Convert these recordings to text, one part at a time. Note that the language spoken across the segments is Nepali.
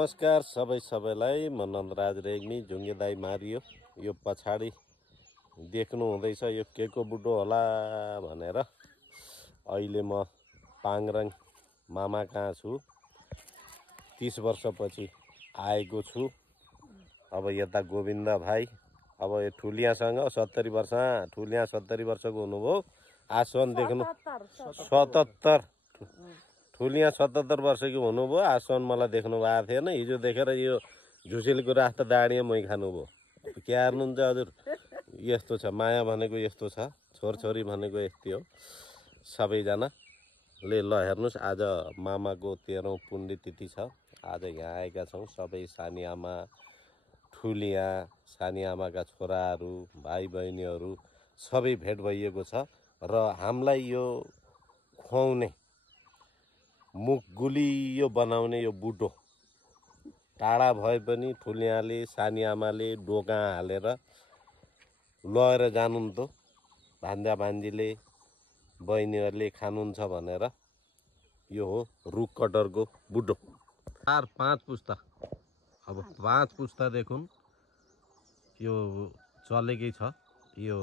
नमस्कार सबैलाई म नन्दराज रेग्मी झुङ्गे दाई मारियो यो पछाडि देख्नु हुँदैछ यो केको बुढो होला भनेर अहिले म पाङराङ मामा कहाँ छु 30 वर्षपछि आएको छु। अब यता गोविन्द भाइ अब यो ठुलियासँग 70 वर्ष ठुलिया 70 वर्षको हुनुभयो। आसन देख्नु 77 ठुलिया 77 वर्षको हुनुभयो। आसन मलाई देख्नु भएको थिएन हिजो देखेर यो झुसिलको रास्ता दाडिया मै खानुभयो। के हेर्नुहुन्छ हजुर यस्तो छ माया भनेको यस्तो छ छोरछोरी भनेको यस्तै हो सबैजनाले। ल हेर्नुस् आज मामाको 13औं पुण्यतिथि छ। आज यहाँ आएका छौँ सबै सानी आमा ठुलिया सानी आमाका छोराहरू भाइ बहिनीहरू सबै भेट भइएको छ र हामीलाई यो खुवाउने मुख गुलियो बनाउने यो बुढो टाढा भए पनि ठुलियाले सानी आमाले डोका हालेर लगेर जानुहुन्थ्यो। भान्जा भान्जीले बहिनीहरूले खानुहुन्छ भनेर यो हो रुख कटरको बुढो। 4-5 पुस्ता अब 5 पुस्तादेखि यो चलेकै छ। यो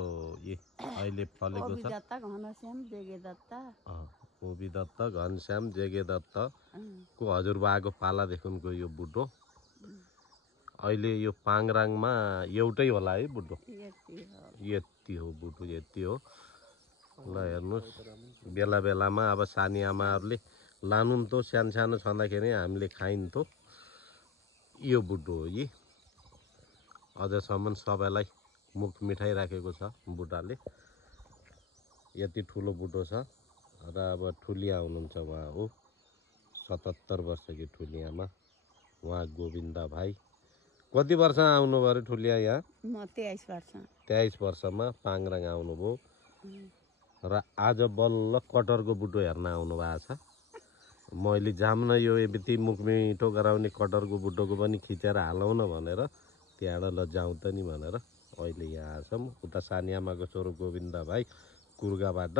अहिले फलेको छ कोबी दत्त घनश्याम जेगे दत्त को हजुरबाको पालादेखिको यो बुढो। अहिले यो पाङराङमा एउटै होला है बुढो। यति हो बुढो यति हो। ल हेर्नुहोस् बेला बेलामा अब सानी आमाहरूले लानुहुन्थ्यो सानो सानो छँदाखेरि हामीले खाइन्थ्यो। यो बुढो हो यी अझसम्म सबैलाई मुख मिठाई राखेको छ बुढाले। यति ठुलो बुढो छ र अब ठुलिया हुनुहुन्छ उहाँ हो 77 वर्षकी ठुलियामा उहाँ गोविन्द भाइ। कति वर्ष आउनुभयो अरे ठुलिया यहाँ? म 23 वर्ष 23 वर्षमा पाङराङ आउनुभयो र आज बल्ल कटरको बुढो हेर्न आउनु भएको छ। मैले जाम्न यो यति मुख मिठो गराउने कटरको बुढोको पनि खिचेर हालौँ न भनेर त्यहाँबाट ल जाउँ त नि भनेर अहिले यहाँ छौँ। उता सानी आमाको छोरो गोविन्द भाइ कुर्गाबाट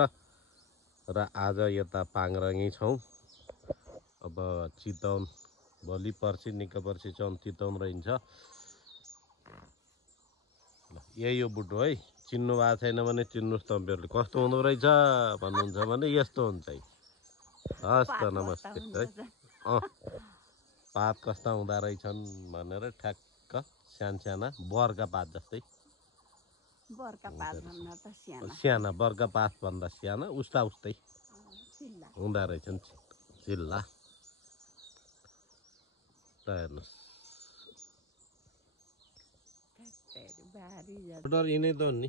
र आज यता पाङराङै छौँ। अब चितवन भोलि पर्सि निकै पर्सि चितवन रहन्छ। यही हो बुढो है। चिन्नु भएको छैन भने चिन्नुहोस् तपाईँहरूले कस्तो हुँदो रहेछ भन्नुहुन्छ भने यस्तो हुन्छ है। हस् त नमस्ते है। पात कस्ता हुँदो रहेछन् भनेर ठ्याक्क साना बर्का पात जस्तै साना बर्का पात भन्दा साना उस्ता उस्तै हुँदो रहेछन् चिल्ला। त हेर्नुहोस् यिनै त हो नि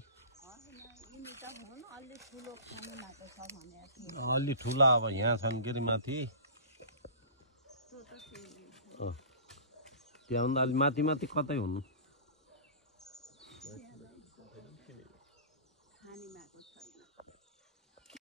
अलि ठुला अब यहाँ छन् के अरे माथि त्यहाँ भन्दा अलि माथि कतै हुनु।